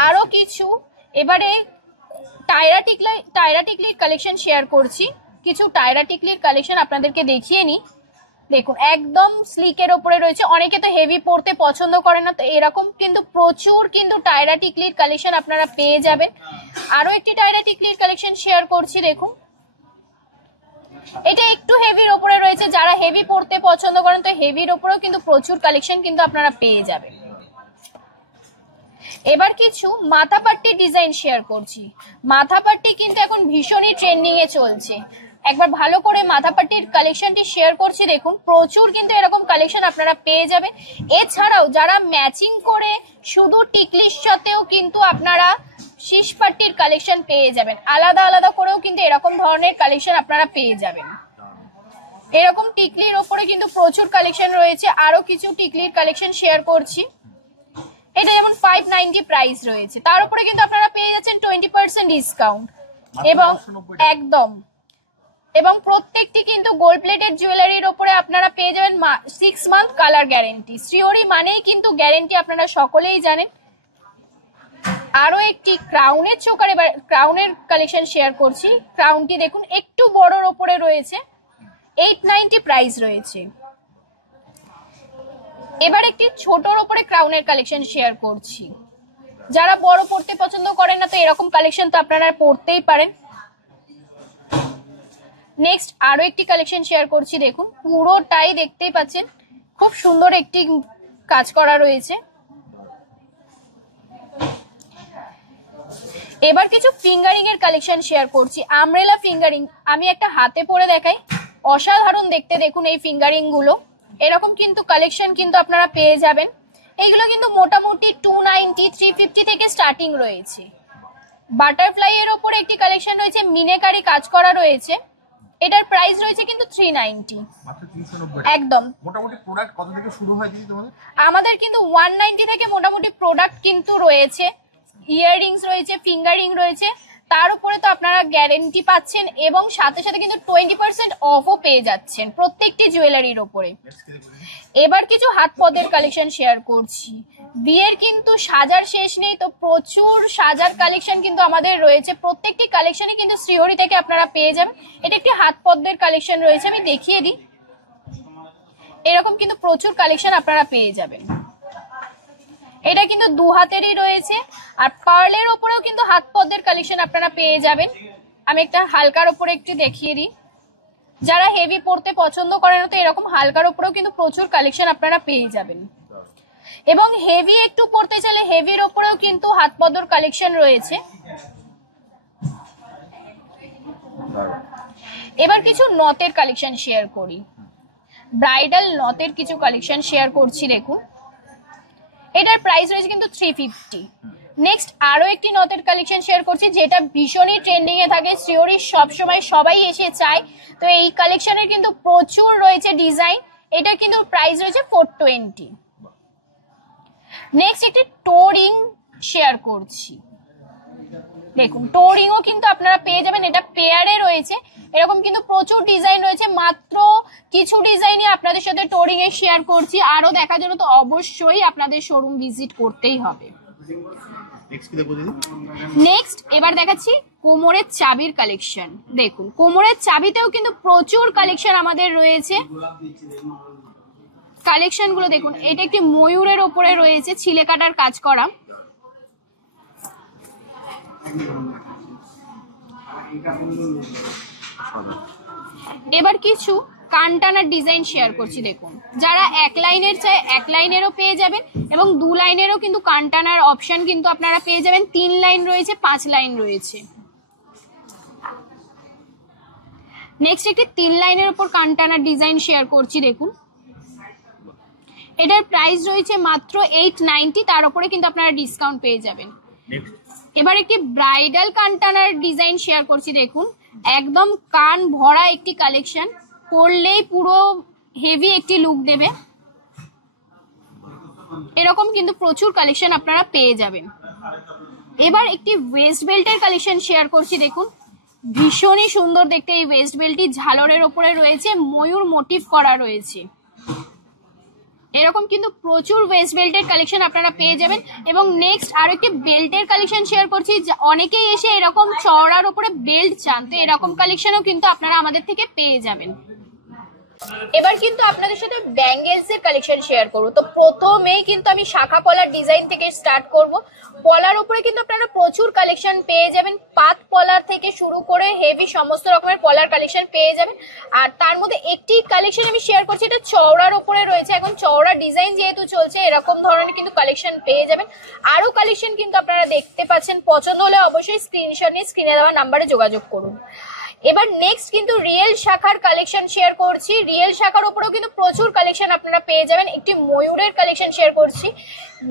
আরো কিছু এবারে টায়রা টিকলির কালেকশন শেয়ার করছি। কিছু টায়রা টিকলির কালেকশন আপনাদেরকে দেখিয়ে নি। দেখুন একদম স্লিকের ওপরে রয়েছে, অনেকে তো হেভি পরতে পছন্দ করে না, তো এরকম কিন্তু প্রচুর কিন্তু টায়রা টিকলির কালেকশন আপনারা পেয়ে যাবেন। আরো একটি টায়রা টিকলির কালেকশন শেয়ার করছি। দেখুন এটা একটু হেভির ওপরে রয়েছে, যারা হেভি পরতে পছন্দ করেন তো হেভির ওপরেও কিন্তু প্রচুর কালেকশন কিন্তু আপনারা পেয়ে যাবেন। এবার কিছু মাথাপাট্টি ডিজাইন শেয়ার করছি। মাথাপাট্টি কিন্তু এখন ভীষণই ট্রেন্ডিং এ চলছে। একবার ভালো করে মাথাপাট্টির কালেকশনটি শেয়ার করছি। দেখুন প্রচুর কিন্তু এরকম কালেকশন আপনারা পেয়ে যাবেন। এছাড়াও যারা ম্যাচিং করে শুধু টিকলির সাথেও কিন্তু আপনারা শীষপাট্টির কালেকশন পেয়ে যাবেন। আলাদা আলাদা করেও কিন্তু এরকম ধরনের কালেকশন আপনারা পেয়ে যাবেন। এরকম টিকলির ওপরে কিন্তু প্রচুর কালেকশন রয়েছে। আরো কিছু টিকলির কালেকশন শেয়ার করছি। এটা যেমন 590 প্রাইস রয়েছে, তার উপরে কিন্তু আপনারা পেয়ে যাচ্ছেন 20% ডিসকাউন্ট এবং একদম এবং প্রত্যেকটি কিন্তু গোল্ড প্লেটেড জুয়েলারির উপরে আপনারা পেয়ে যাবেন 6 মান্থ কালার গ্যারেন্টি। শ্রীহরি মানেই কিন্তু গ্যারেন্টি, আপনারা সকলেই জানেন। আরো একটি ক্রাউনের চোকারে ক্রাউনের কালেকশন শেয়ার করছি। ক্রাউনটি দেখুন একটু বড়র উপরে রয়েছে, 890 প্রাইস রয়েছে। এবার একটি ছোটর উপরে ক্রাউনের কালেকশন শেয়ার করছি। যারা বড় পড়তে পছন্দ করেন না তো এরকম কালেকশন তো আপনারা পড়তেই পারেন। নেক্সট আরো একটি কালেকশন শেয়ার করছি। দেখুন পুরোটাই দেখতেই পাচ্ছেন খুব সুন্দর একটি কাজ করা রয়েছে। এবার কিছু ফিঙ্গারিং এর কালেকশন শেয়ার করছি। আমব্রেলা ফিঙ্গারিং আমি একটা হাতে পরে দেখাই, অসাধারণ দেখতে। দেখুন এই ফিঙ্গারিং গুলো এরকম কিন্তু কালেকশন কিন্তু আপনারা পেয়ে যাবেন। এইগুলো কিন্তু মোটামুটি 290 350 থেকে স্টার্টিং রয়েছে। বাটারফ্লাই এর উপরে একটি কালেকশন রয়েছে, মিনেকারি কাজ করা রয়েছে। এটার প্রাইস রয়েছে কিন্তু 390 মাত্র 390। একদম। মোটামুটি প্রোডাক্ট কত থেকে শুরু হয় দিদি তোমাদের? আমাদের কিন্তু 190 থেকে মোটামুটি প্রোডাক্ট কিন্তু রয়েছে। ইয়াররিংস রয়েছে, ফিঙ্গারিং রয়েছে, তার উপরে তো আপনারা গ্যারেন্টি পাচ্ছেন এবং সাথে সাথে কিন্তু 20% অফও পেয়ে যাচ্ছেন প্রত্যেকটি জুয়েলারির উপরে। এবার কিছু হাত পদের কালেকশন শেয়ার করছি। বিয়ের কিন্তু সাজার শেষ নেই, তো প্রচুর সাজার কালেকশন কিন্তু আমাদের রয়েছে। প্রত্যেকটি কালেকশনই কিন্তু শ্রীহরি থেকে আপনারা পেয়ে যাবেন। এটা একটি হাত পদ্মের কালেকশন রয়েছে, আমি দেখিয়ে দিই। এরকম কিন্তু প্রচুর কালেকশন আপনারা পেয়ে যাবেন। এটা কিন্তু 2 হাতেরই রয়েছে, আর পার্লের উপরেও কিন্তু হাত পদ্মের কালেকশন আপনারা পেয়ে যাবেন। আমি একটা হালকার উপরে একটু দেখিয়ে দিই। যারা হেভি পড়তে পছন্দ করেন না তো এরকম হালকার উপরেও কিন্তু প্রচুর কালেকশন আপনারা পেয়ে যাবেন। এবং হেভি একটু পড়তে চাইলে হেভির উপরেও কিন্তু হাত পদ্মর কালেকশন রয়েছে। এবার কিছু নথের কালেকশন শেয়ার করি। ব্রাইডাল নথের কিছু কালেকশন শেয়ার করছি। দেখুন এটার প্রাইস রয়েছে কিন্তু 350। নেক্সট আরো একটি নথের কালেকশন শেয়ার করছি, যেটা ভীষণই ট্রেন্ডিং এ থাকে। শ্রীহরি সবসময় সবাই এসে চায়, তো এই কালেকশনের কিন্তু প্রচুর রয়েছে ডিজাইন। এটা কিন্তু প্রাইস রয়েছে 420। নেক্সট একটি টোরিং শেয়ার করছি। দেখুন টোরিংও কিন্তু আপনারা পেয়ে যাবেন, এটা পেয়ারে রয়েছে। এরকম কিন্তু প্রচুর ডিজাইন রয়েছে, মাত্র কিছু ডিজাইনই আপনাদের সাথে টোরিং এ শেয়ার করছি। আরো দেখার জন্য তো অবশ্যই আপনাদের শোরুম ভিজিট করতেই হবে। নেক্সট এবার দেখাচ্ছি কোমরের চাবির কালেকশন। দেখুন কোমরের চাবিতেও কিন্তু প্রচুর কালেকশন আমাদের রয়েছে। কালেকশন গুলো দেখুন, এটা একটি ময়ূরের ওপরে রয়েছে, ছিলে কাটার কাজ করা। এবার কিছু কানটানার ডিজাইন শেয়ার করছি। দেখুন যারা এক লাইনের চায় এক লাইনেরও পেয়ে যাবেন এবং 2 লাইনেরও কিন্তু কানটানার অপশন কিন্তু আপনারা পেয়ে যাবেন। 3 লাইন রয়েছে, 5 লাইন রয়েছে। নেক্সট একটি 3 লাইনের উপর কানটানার ডিজাইন শেয়ার করছি। দেখুন এটার প্রাইস রয়েছে মাত্র 890, তার উপরে কিন্তু আপনারা ডিসকাউন্ট পেয়ে যাবেন। এবার একটি ব্রাইডাল কানটানার ডিজাইন শেয়ার করছি। দেখুন একদম কান ভরা একটি কালেকশন, পরলেই পুরো হেভি একটি লুক দেবে। এরকম কিন্তু প্রচুর কালেকশন আপনারা পেয়ে যাবেন। এবার একটি ওয়েস্ট বেল্টের কালেকশন শেয়ার করছি, দেখুন ভীষণই সুন্দর দেখতে এই ওয়েস্ট বেল্টটি, ঝালরের ওপরে রয়েছে, ময়ূর মোটিভ করা রয়েছে। এরকম কিন্তু প্রচুর ওয়েস্ট বেল্টের কালেকশন আপনারা পেয়ে যাবেন। এবং নেক্সট আরো একটি বেল্টের কালেকশন শেয়ার করছি, অনেকেই এসে এরকম চওড়ার উপরে বেল্ট চান, তো এরকম কালেকশনও কিন্তু আপনারা আমাদের থেকে পেয়ে যাবেন। এবার কিন্তু আপনাদের সাথে ব্যাঙ্গেলস এর কালেকশন শেয়ার করবো। তো প্রথমেই কিন্তু আমি শাখা পলার ডিজাইন থেকে স্টার্ট করব। পলার উপরে কিন্তু আপনারা প্রচুর কালেকশন পেয়ে যাবেন, পাত পলার থেকে শুরু করে হেভি সমস্ত রকমের পলার কালেকশন পেয়ে যাবেন। আর তার মধ্যে একটি কালেকশন আমি শেয়ার করছি, এটা চওড়ার উপরে রয়েছে, এখন চওড়া ডিজাইন যেহেতু চলছে এরকম ধরনের কিন্তু কালেকশন পেয়ে যাবেন। আরো কালেকশন কিন্তু আপনারা দেখতে পাচ্ছেন, পছন্দ হলে অবশ্যই স্ক্রিনশট নিয়ে স্ক্রিনে দেওয়া নাম্বারে যোগাযোগ করুন। এবার নেক্সট কিন্তু রিয়েল শাখার কালেকশন শেয়ার করছি। রিয়েল শাখার উপরেও কিন্তু প্রচুর কালেকশন আপনারা পেয়ে যাবেন। একটি ময়ূরের কালেকশন শেয়ার করছি,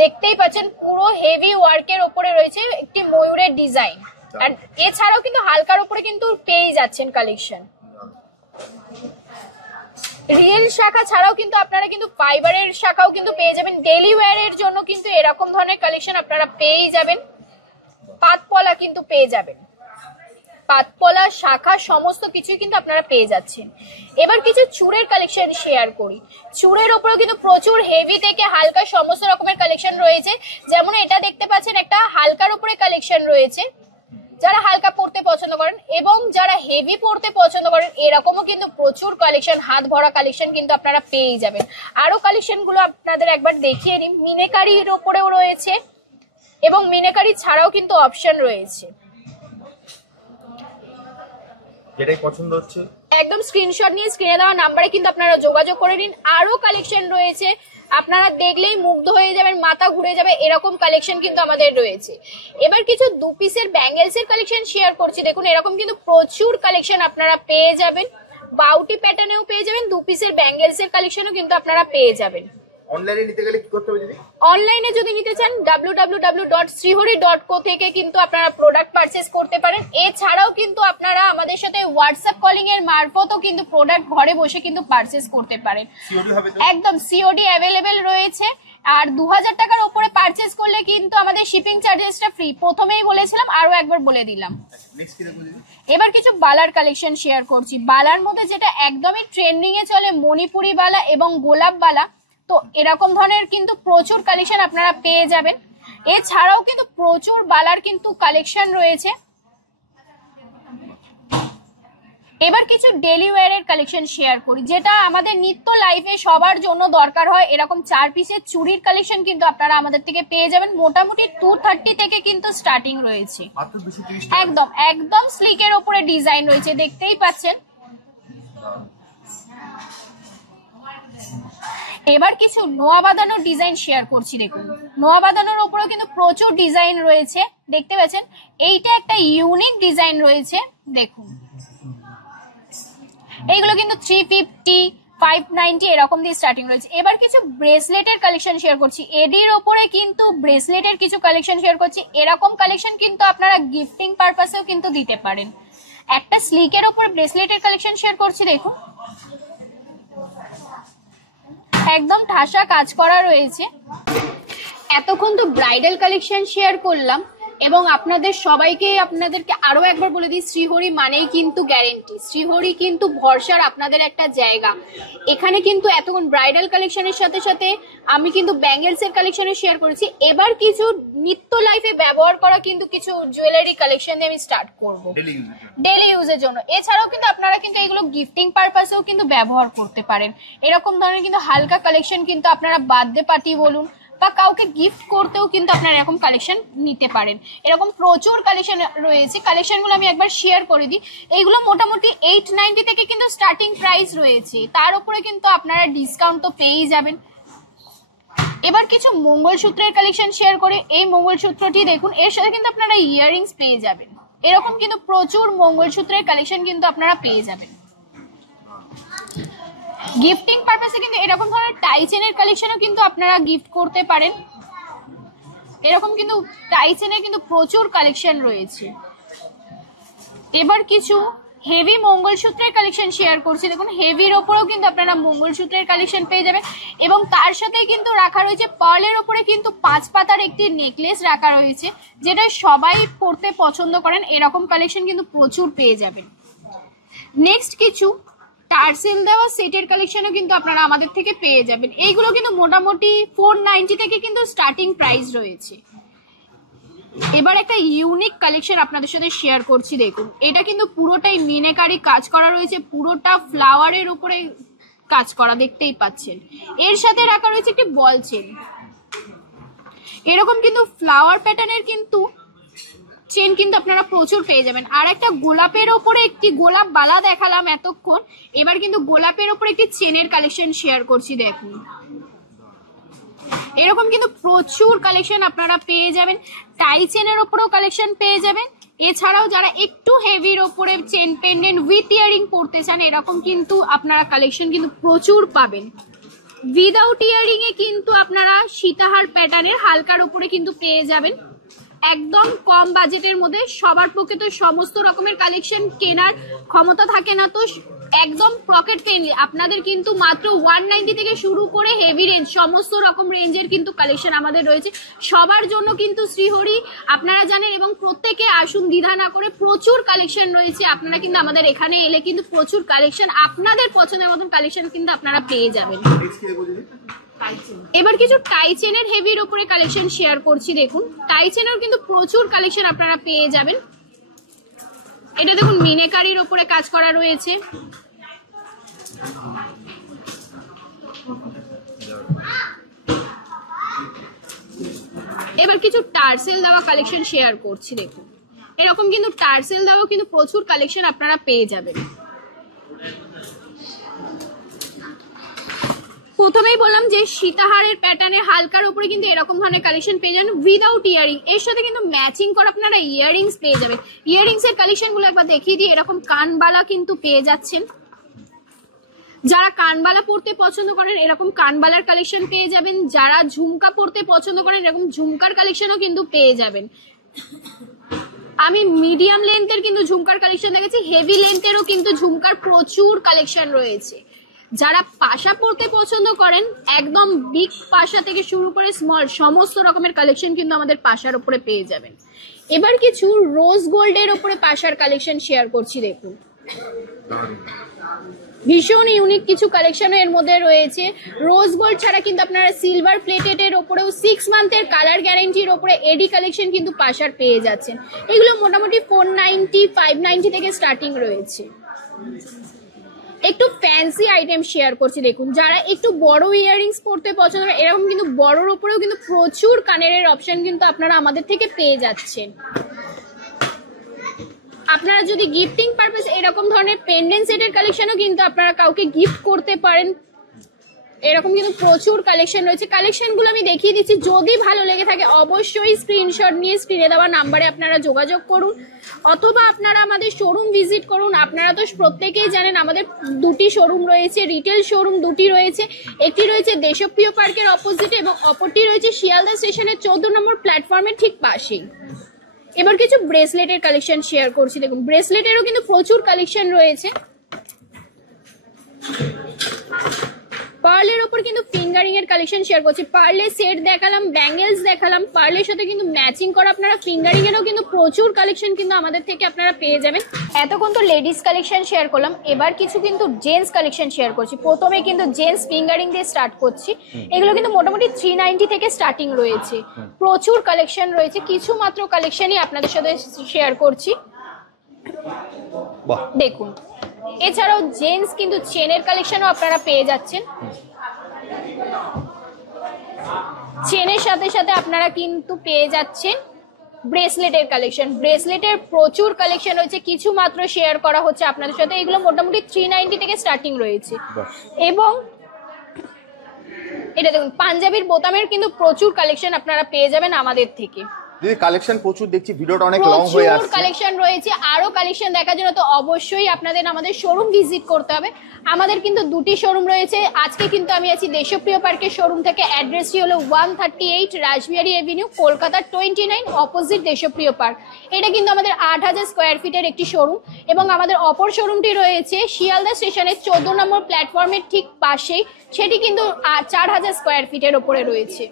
দেখতেই পাচ্ছেন পুরো হেভি ওয়ার্কের উপরে রয়েছে একটি ময়ূরের ডিজাইন। আর এছাড়াও কিন্তু হালকার উপরে কিন্তু পেয়ে যাচ্ছেন কালেকশন। রিয়েল শাখা ছাড়াও কিন্তু আপনারা কিন্তু ফাইবারের শাখাও কিন্তু পেয়ে যাবেন। ডেইলি ওয়্যারের জন্য কিন্তু এরকম ধরনের কালেকশন আপনারা পেয়েই যাবেন। পাতপলা কিন্তু পেয়ে যাবেন, পাতপলা শাখা সমস্ত কিছুই কিন্তু আপনারা পেয়ে যাচ্ছেন। এবার কিছু চূড়ের কালেকশন শেয়ার করি। চূড়ের ওপরেও কিন্তু প্রচুর হেভি থেকে হালকা সমস্ত রকমের কালেকশন রয়েছে। যেমন এটা দেখতে পাচ্ছেন, একটা হালকার উপরে কালেকশন রয়েছে, যারা হালকা পড়তে পছন্দ করেন এবং যারা হেভি পড়তে পছন্দ করেন এরকমও কিন্তু প্রচুর কালেকশন, হাত ভরা কালেকশন কিন্তু আপনারা পেয়ে যাবেন। আরো কালেকশন গুলো আপনাদের একবার দেখিয়ে নিই। মিনেকারির ওপরেও রয়েছে এবং মিনেকারি ছাড়াও কিন্তু অপশন রয়েছে। যেটাই পছন্দ হচ্ছে একদম স্ক্রিনশট নিয়ে স্ক্রিনে দেওয়া নাম্বারে কিন্তু আপনারা যোগাযোগ করে নিন। আরো কালেকশন রয়েছে, আপনারা দেখলেই মুগ্ধ হয়ে যাবেন, মাথা ঘুরে যাবে, এরকম কালেকশন কিন্তু আমাদের রয়েছে। এবার কিছু দু পিসের ব্যাঙ্গেলস এর কালেকশন শেয়ার করছি, দেখুন এরকম কিন্তু প্রচুর কালেকশন আপনারা পেয়ে যাবেন। বাউটি প্যাটার্নেও পেয়ে যাবেন, দু পিসের ব্যাঙ্গেলস এর কালেকশনও কিন্তু আপনারা পেয়ে যাবেন। অনলাইনে নিতে গেলে কি করতে হবে দিদি? অনলাইনে যদি নিতে চান www.srihori.co থেকে কিন্তু আপনারা প্রোডাক্ট পারচেজ করতে পারেন। এছাড়াও কিন্তু আপনারা আমাদের সাথে হোয়াটসঅ্যাপ কলিং এর মারফতও কিন্তু প্রোডাক্ট ঘরে বসে কিন্তু পারচেজ করতে পারেন। একদম সিওডি অ্যাভেলেবেল রয়েছে। আর 2000 টাকার উপরে পারচেজ করলে কিন্তু আমাদের শিপিং চার্জেসটা ফ্রি, প্রথমেই বলেছিলাম, আরো একবার বলে দিলাম। এবার কিছু বালার কালেকশন শেয়ার করছি। বালার মধ্যে যেটা একদমই ট্রেন্ডিং এ চলে, মণিপুরি বালা এবং গোলাপ বালা, তো এরকম ধরনের কিন্তু প্রচুর কালেকশন আপনারা পেয়ে যাবেন। এছাড়াও কিন্তু প্রচুর বালার কিন্তু কালেকশন রয়েছে। এবার কিছু ডেইলি ওয়্যারের কালেকশন শেয়ার করি, যেটা আমাদের নিত্য লাইফে সবার জন্য দরকার হয়। এরকম 4 পিসের চুড়ির কালেকশন কিন্তু আপনারা আমাদের থেকে পেয়ে যাবেন। মোটামুটি 230 থেকে কিন্তু স্টার্টিং রয়েছে। একদম একদম স্লিকের উপরে ডিজাইন রয়েছে, দেখতেই পাচ্ছেন। এবার কিছু নোয়া বাঁধানোর ডিজাইন শেয়ার করছি, দেখুন নোয়া বাঁধানোর উপরেও কিন্তু প্রচুর ডিজাইন রয়েছে, দেখতে পাচ্ছেন। এইটা একটা ইউনিক ডিজাইন রয়েছে, দেখুন এইগুলো কিন্তু 350, 590 এরকম দিয়ে স্টার্টিং রয়েছে। এবার কিছু ব্রেসলেটের কালেকশন শেয়ার করছি। এডির ওপরে কিন্তু ব্রেসলেটের কিছু কালেকশন শেয়ার করছি। এরকম কালেকশন কিন্তু আপনারা গিফটিং পারপাসেও কিন্তু দিতে পারেন। একটা স্লিকের ওপরে ব্রেসলেটের কালেকশন শেয়ার করছি, দেখুন একদম ঠাসা কাজ করা রয়েছে। এতক্ষণ তো ব্রাইডাল কালেকশন শেয়ার করলাম এবং আপনাদেরকে আরো একবার বলে দিই, শ্রীহরি মানেই কিন্তু গ্যারেন্টি, শ্রীহরি কিন্তু ভরসার আপনাদের একটা জায়গা। এখানে কিন্তু এতক্ষণ ব্রাইডাল কালেকশনের সাথে সাথে আমি কিন্তু ব্যাঙ্গেলস এর কালেকশনে শেয়ার করেছি। এবার কিছু নিত্য লাইফে ব্যবহার করা কিন্তু কিছু জুয়েলারি কালেকশন দিয়ে আমি স্টার্ট করব ডেইলি ইউজের জন্য। এছাড়াও কিন্তু আপনারা কিন্তু এগুলো গিফটিং পারপাসেও কিন্তু ব্যবহার করতে পারেন। এরকম ধরনের কিন্তু হালকা কালেকশন কিন্তু আপনারা বার্থডে পার্টি বলুন বা কাউকে গিফট করতেও কিন্তু আপনারা এরকম কালেকশন নিতে পারেন। এরকম প্রচুর কালেকশন রয়েছে, কালেকশনগুলো আমি একবার শেয়ার করে দিই। এইগুলো মোটামুটি 890 থেকে কিন্তু স্টার্টিং প্রাইস রয়েছে, তার উপরে কিন্তু আপনারা ডিসকাউন্ট তো পেয়েই যাবেন। এবার কিছু মঙ্গলসূত্রের কালেকশন শেয়ার করে। এই মঙ্গলসূত্রটি দেখুন, এর সাথে কিন্তু আপনারা ইয়াররিংস পেয়ে যাবেন। এরকম কিন্তু প্রচুর মঙ্গলসূত্রের কালেকশন কিন্তু আপনারা পেয়ে যাবেন। গিফটিং পারপাসে কিন্তু এরকম ধরনের টাই চেনের কালেকশনও কিন্তু আপনারা গিফট করতে পারেন। এরকম কিন্তু টাই চেনের কিন্তু প্রচুর কালেকশন রয়েছে। এবার কিছু হেভি মঙ্গলসূত্রের কালেকশন শেয়ার করছি, দেখুন হেভির ওপরেও কিন্তু আপনারা মঙ্গলসূত্রের কালেকশন পেয়ে যাবেন এবং তার সাথে কিন্তু রাখা রয়েছে পার্লের ওপরে কিন্তু 5 পাতার একটি নেকলেস রাখা রয়েছে, যেটা সবাই পরতে পছন্দ করেন। এরকম কালেকশন কিন্তু প্রচুর পেয়ে যাবেন। নেক্সট কিছু টার্সেল দেওয়া সেটের কালেকশনও কিন্তু আপনারা আমাদের থেকে পেয়ে যাবেন। এইগুলো কিন্তু মোটামুটি 490 থেকে কিন্তু স্টার্টিং প্রাইস রয়েছে। এবার একটা ইউনিক কালেকশন আপনাদের সাথে শেয়ার করছি, দেখুন এটা কিন্তু পুরোটাই মিনাকারি কাজ করা রয়েছে, পুরোটা ফ্লাওয়ারের উপরে কাজ করা দেখতেই পাচ্ছেন। এর সাথে রাখা রয়েছে একটি বল চেন, এরকম কিন্তু ফ্লাওয়ার প্যাটার্নের কিন্তু চেন কিন্তু আপনারা প্রচুর পেয়ে যাবেন। আর একটা গোলাপের ওপরে একটি গোলাপ বালা দেখালাম এতক্ষণ, এবার কিন্তু গোলাপের ওপরে একটি চেনের কালেকশন শেয়ার করছি, দেখুন এরকম কিন্তু প্রচুর কালেকশন আপনারা পেয়ে যাবেন। টাই চেনের ওপরেও কালেকশন পেয়ে যাবেন। এছাড়াও যারা একটু হেভির ওপরে চেন পেন্ডেন্ট উইথ ইয়ারিং পড়তে চান, এরকম কিন্তু আপনারা কালেকশন কিন্তু প্রচুর পাবেন। উইদাউট ইয়ারিং এ কিন্তু আপনারা সীতাহার প্যাটার্নের হালকার উপরে কিন্তু পেয়ে যাবেন একদম কম বাজেটের মধ্যে। সবার পক্ষে তো সমস্ত রকমের কালেকশন কেনার ক্ষমতা থাকে না, তো একদম পকেট ফ্রেন্ডলি আপনাদের কিন্তু মাত্র 190 থেকে শুরু করে হেভি রেঞ্জ সমস্ত রকম রেঞ্জের কিন্তু কালেকশন আমাদের রয়েছে সবার জন্য কিন্তু শ্রীহরি আপনারা জানেন। এবং প্রত্যেকে আসুন দ্বিধা না করে, প্রচুর কালেকশন রয়েছে। আপনারা কিন্তু আমাদের এখানে এলে কিন্তু প্রচুর কালেকশন আপনাদের পছন্দের মতন কালেকশন কিন্তু আপনারা পেয়ে যাবেন। এবার কিছু টাই চেনের হেভির উপরে কালেকশন শেয়ার করছি, দেখুন টাই চেনের কিন্তু প্রচুর কালেকশন আপনারা পেয়ে যাবেন। এটা দেখুন মিনাকারির উপরে কাজ করা রয়েছে। এবার কিছু টার্সেল দেওয়া কালেকশন শেয়ার করছি, দেখুন এরকম কিন্তু টার্সেল দেওয়া কিন্তু প্রচুর কালেকশন আপনারা পেয়ে যাবেন। প্রথমেই বললাম যে সীতাহারের প্যাটার্নের হালকার উপরে কিন্তু এরকম ধরনের কালেকশন পেয়ে যাবেন উইদাউট ইয়ারিং, এর সাথে কিন্তু ম্যাচিং করে আপনারা ইয়ারিংস পেয়ে যাবেন। ইয়ারিংস এর কালেকশন গুলো একবার দেখিয়ে দিই। এরকম কানবালা কিন্তু পেয়ে যাচ্ছেন, যারা কানবালা পরতে পছন্দ করেন এরকম কানবালার কালেকশন পেয়ে যাবেন। যারা ঝুমকা পরতে পছন্দ করেন এরকম ঝুমকার কালেকশনও কিন্তু পেয়ে যাবেন। আমি মিডিয়াম লেন্থের কিন্তু ঝুমকার কালেকশন দেখেছি, হেভি লেন্থেরও কিন্তু ঝুমকার প্রচুর কালেকশন রয়েছে। যারা পাশা পরতে পছন্দ করেন একদম বিগ পাশা থেকে শুরু করে স্মল সমস্ত রকমের কালেকশন কিন্তু আমাদের পাশার উপরে পেয়ে যাবেন। এবার কিছু রোজ গোল্ডের উপরে পাশার কালেকশন শেয়ার করছি, দেখুন ভীষণ ইউনিক কিছু কালেকশন এর মধ্যে রয়েছে। রোজ গোল্ড ছাড়া কিন্তু আপনারা সিলভার প্লেটেড এর উপরেও 6 মান্থের কালার গ্যারান্টির উপরে এডি কালেকশন কিন্তু পাশার পেয়ে যাচ্ছেন। এগুলো মোটামুটি 490 590 থেকে স্টার্টিং রয়েছে। একটু ফ্যান্সি আইটেম শেয়ার করছি, দেখুন যারা একটু বড় ইয়াররিংস পরতে পছন্দ করেন এরকম কিন্তু বড়র উপরেও কিন্তু প্রচুর কানের অপশন কিন্তু আপনারা আমাদের থেকে পেয়ে যাচ্ছেন। আপনারা যদি গিফটিং পারপাস এরকম ধরনের পেন্ডেন্ট সেটের কালেকশনও কিন্তু আপনারা কাউকে গিফট করতে পারেন, এরকম কিন্তু প্রচুর কালেকশন রয়েছে। কালেকশনগুলো আমি দেখিয়ে দিচ্ছি, যদি ভালো লেগে থাকে অবশ্যই স্ক্রিনশট নিয়ে স্ক্রিনে দেওয়া নাম্বারে আপনারা যোগাযোগ করুন অথবা আপনারা আমাদের শোরুম ভিজিট করুন। আপনারা তো প্রত্যেকেই জানেন আমাদের দুটি শোরুম রয়েছে, রিটেল শোরুম দুটি রয়েছে, একটি রয়েছে দেশপ্রিয় পার্কের অপোজিটে এবং অপরটি রয়েছে শিয়ালদা স্টেশনের 14 নম্বর প্ল্যাটফর্মের ঠিক পাশেই। এবার কিছু ব্রেসলেটের কালেকশন শেয়ার করছি, দেখুন ব্রেসলেটেরও কিন্তু প্রচুর কালেকশন রয়েছে। পার্লের ওপর কিন্তু ফিঙ্গারিং এর কালেকশন শেয়ার করছি। পার্লের সেট দেখালাম, ব্যাঙ্গেলস দেখালাম, পার্লের সাথে কিন্তু ম্যাচিং করা আপনারা ফিঙ্গারিং এরও কিন্তু প্রচুর কালেকশন কিন্তু আমাদের থেকে আপনারা পেয়ে যাবেন। এতক্ষণ তো লেডিস কালেকশন শেয়ার করলাম, এবার কিছু কিন্তু জেন্টস কালেকশন শেয়ার করছি। প্রথমে কিন্তু জেন্টস ফিঙ্গারিং দিয়ে স্টার্ট করছি। এগুলো কিন্তু মোটামুটি 390 থেকে স্টার্টিং রয়েছে, প্রচুর কালেকশন রয়েছে। কিছু মাত্র কালেকশনই আপনাদের সাথে শেয়ার করছি, দেখুন। এছাড়াও জেন্টস কিন্তু চেনের কালেকশনও আপনারা পেয়ে যাচ্ছেন। চেনের সাথে সাথে আপনারা কিন্তু পেয়ে যাচ্ছেন ব্রেসলেটের কালেকশন। ব্রেসলেটের প্রচুর কালেকশন রয়েছে, কিছু মাত্র শেয়ার করা হচ্ছে আপনাদের সাথে। এগুলো মোটামুটি 390 থেকে স্টার্টিং রয়েছে। এবং এটা দেখুন পাঞ্জাবির বোতামের কিন্তু প্রচুর কালেকশন আপনারা পেয়ে যাবেন আমাদের থেকে। দিদি কালেকশন প্রচুর দেখছি, ভিডিওটা অনেক লং হয়ে আসছে। প্রচুর কালেকশন রয়েছে, আরো কালেকশন দেখার জন্য তো অবশ্যই আপনাদের আমাদের শোরুম ভিজিট করতে হবে। আমাদের কিন্তু দুটি শোরুম রয়েছে। আজকে কিন্তু আমি আছি দেশপ্রিয় পার্কের শোরুম থেকে। অ্যাড্রেসটি হলো 138 রাসবিহারী এভিনিউ, কলকাতা 29, অপোজিট দেশপ্রিয় পার্ক। এটা কিন্তু আমাদের 8000 স্কোয়ার ফিটের একটি শোরুম, এবং আমাদের অপর শোরুমটি রয়েছে শিয়ালদা স্টেশনের 14 নম্বর প্ল্যাটফর্মের ঠিক পাশেই। সেটি কিন্তু 4000 স্কোয়ার ফিটের ওপরে রয়েছে।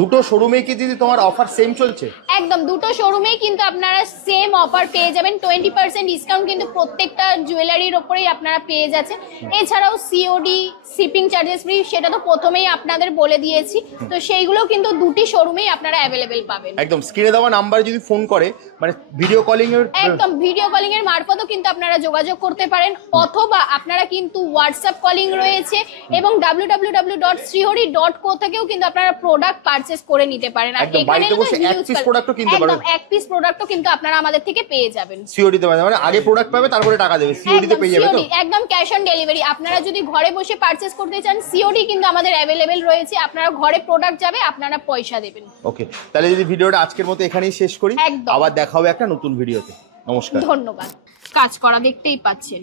দুটো শোরুমে কি দিদি তোমার অফার সেম চলছে? একদম, দুটো শোরুমেই কিন্তু আপনারা সেম অফার পেয়ে যাবেন। 20% ডিসকাউন্ট কিন্তু প্রত্যেকটা জুয়েলারির ওপরেই আপনারা পেয়ে যাচ্ছেন। এছাড়াও সিওডি, শিপিং চার্জেস ফ্রি, সেটা তো প্রথমেই আপনাদের বলে দিয়েছি। তো সেইগুলো কিন্তু দুটি শোরুমেই আপনারা অ্যাভেলেবেল পাবেন। একদম স্ক্রিনে দেওয়া নাম্বারে যদি ফোন করে, মানে ভিডিও কলিং এর, একদম ভিডিও কলিং এর মারফতও কিন্তু আপনারা যোগাযোগ করতে পারেন, অথবা আপনারা কিন্তু হোয়াটসঅ্যাপ কলিং রয়েছে, এবং www.srihori.co থেকেও কিন্তু আপনারা প্রোডাক্ট পারচেজ করে নিতে পারেন। আর এখানে এক পিস প্রোডাক্টও কিনতে পারেন। একদম এক পিস প্রোডাক্টও কিন্তু আপনারা আমাদের থেকে পেয়ে যাবেন। সিওডি তে, মানে আগে প্রোডাক্ট পাবে তারপরে টাকা দেবে, সিওডি তে পেয়ে যাবে তো? একদম ক্যাশ অন ডেলিভারি। আপনারা যদি ঘরে বসে পারচেজ করতে চান, সিওডি কিন্তু আমাদের অ্যাভেলেবেল রয়েছে। আপনারা ঘরে প্রোডাক্ট যাবে, আপনারা পয়সা দেবেন। ওকে, তাহলে যদি ভিডিওটা আজকের মতো এখানেই শেষ করি, আবার দেখা হবে একটা নতুন ভিডিওতে। নমস্কার, ধন্যবাদ। কাজ করা দেখতেই পাচ্ছেন,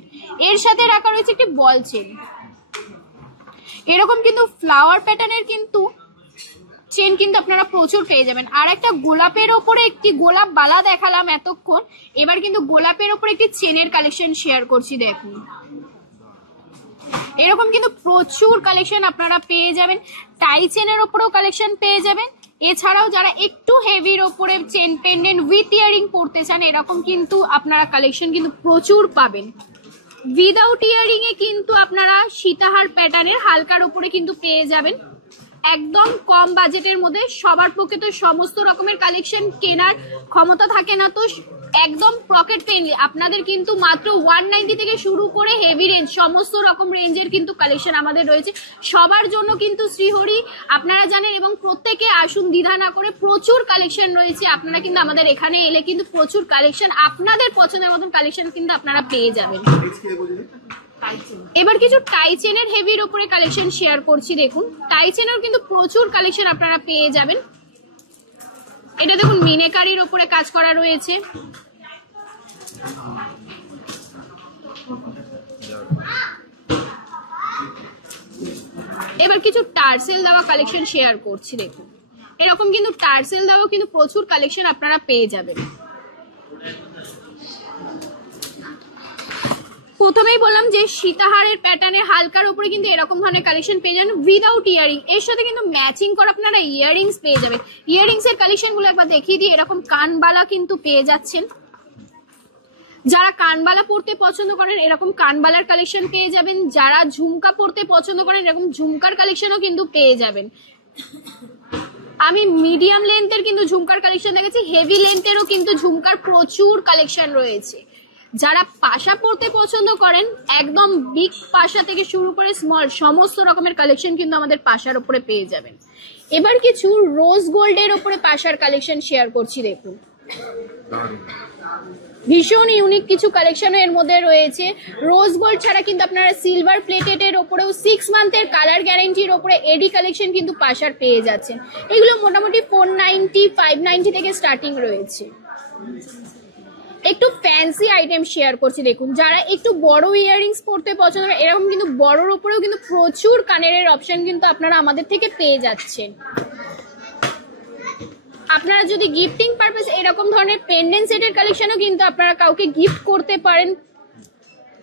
এর সাথে রাখা রয়েছে একটি বল চেন। এরকম কিন্তু ফ্লাওয়ার প্যাটার্নের কিন্তু চেন কিন্তু আপনারা প্রচুর পেয়ে যাবেন। আর একটা গোলাপের ওপরে একটি গোলাপ বালা দেখালাম এতক্ষণ, এবার কিন্তু গোলাপের ওপরে একটি চেনের কালেকশন শেয়ার করছি। দেখুন, এরকম কিন্তু প্রচুর কালেকশন আপনারা পেয়ে যাবেন। টাই চেনের ওপরেও কালেকশন পেয়ে যাবেন। এছাড়াও যারা একটু হেভির ওপরে চেন পেন্ডেন্ট উইথ ইয়ারিং পড়তে চান, এরকম কিন্তু আপনারা কালেকশন কিন্তু প্রচুর পাবেন। উইদাউট ইয়ারিং এ কিন্তু আপনারা সীতাহার প্যাটার্নের হালকার উপরে কিন্তু পেয়ে যাবেন, একদম কম বাজেটের মধ্যে। সবার পক্ষে তো সমস্ত রকমের কালেকশন কেনার ক্ষমতা থাকে না, তো একদম পকেট ফ্রেন্ডলি আপনাদের কিন্তু মাত্র 190 থেকে শুরু করে হেভি রেঞ্জ, সমস্ত রকম রেঞ্জের কিন্তু কালেকশন আমাদের রয়েছে সবার জন্য। কিন্তু শ্রীহরি আপনারা জানেন, এবং প্রত্যেকে আসুন দ্বিধা না করে, প্রচুর কালেকশন রয়েছে। আপনারা কিন্তু আমাদের এখানে এলে কিন্তু প্রচুর কালেকশন, আপনাদের পছন্দের মতন কালেকশন কিন্তু আপনারা পেয়ে যাবেন। এবার কিছু টাই চেনের হেভির উপরে কালেকশন শেয়ার করছি। দেখুন, টাই চেনের কিন্তু প্রচুর কালেকশন আপনারা পেয়ে যাবেন। এটা দেখুন, মিনেকারির উপরে কাজ করা রয়েছে। এবার কিছু টার্সেল দেওয়া কালেকশন শেয়ার করছি। দেখুন, এরকম কিন্তু টার্সেল দেওয়া কিন্তু প্রচুর কালেকশন আপনারা পেয়ে যাবেন। প্রথমেই বললাম যে সীতাহারের প্যাটার্নের হালকার উপরে কিন্তু এরকম ধরনের কালেকশন পেয়ে যাবেন উইদাউট ইয়ারিং। এর সাথে কিন্তু ম্যাচিং করে আপনারা ইয়ারিংস পেয়ে যাবেন। ইয়ারিংস এর কালেকশন গুলো একবার দেখিয়ে দিই। এরকম কানবালা কিন্তু পেয়ে যাচ্ছেন। যারা কানবালা পড়তে পছন্দ করেন, এরকম কানবালার কালেকশন পেয়ে যাবেন। যারা ঝুমকা পড়তে পছন্দ করেন, এরকম ঝুমকার কালেকশনও কিন্তু পেয়ে যাবেন। আমি মিডিয়াম লেন্থের কিন্তু ঝুমকার কালেকশন দেখেছি, হেভি লেন্থেরও কিন্তু ঝুমকার প্রচুর কালেকশন রয়েছে। যারা পাশা পড়তে পছন্দ করেন, একদম বিগ পাশা থেকে শুরু করে স্মল সমস্ত রকমের কালেকশন কিন্তু আমাদের পাশার উপরে পেয়ে যাবেন। এবার কিছু রোজ গোল্ডের উপরে পাশার কালেকশন শেয়ার করছি। দেখুন, ভীষণ ইউনিক কিছু কালেকশন এর মধ্যে রয়েছে। রোজ গোল্ড ছাড়া কিন্তু আপনারা সিলভার প্লেটেড এর উপরেও 6 মান্থের কালার গ্যারান্টির উপরে এডি কালেকশন কিন্তু পাশার পেয়ে যাচ্ছেন। এগুলো মোটামুটি 490, 590 থেকে স্টার্টিং রয়েছে। একটু ফ্যান্সি আইটেম শেয়ার করছি। দেখুন, যারা একটু বড় ইয়াররিংস পড়তে পছন্দ করেন, এরকম কিন্তু বড়র উপরেও কিন্তু প্রচুর কানের অপশন কিন্তু আপনারা আমাদের থেকে পেয়ে যাচ্ছেন। আপনারা যদি গিফটিং পারপাস এরকম ধরনের পেন্ডেন্ট সেটের কালেকশনও কিন্তু আপনারা কাউকে গিফট করতে পারেন।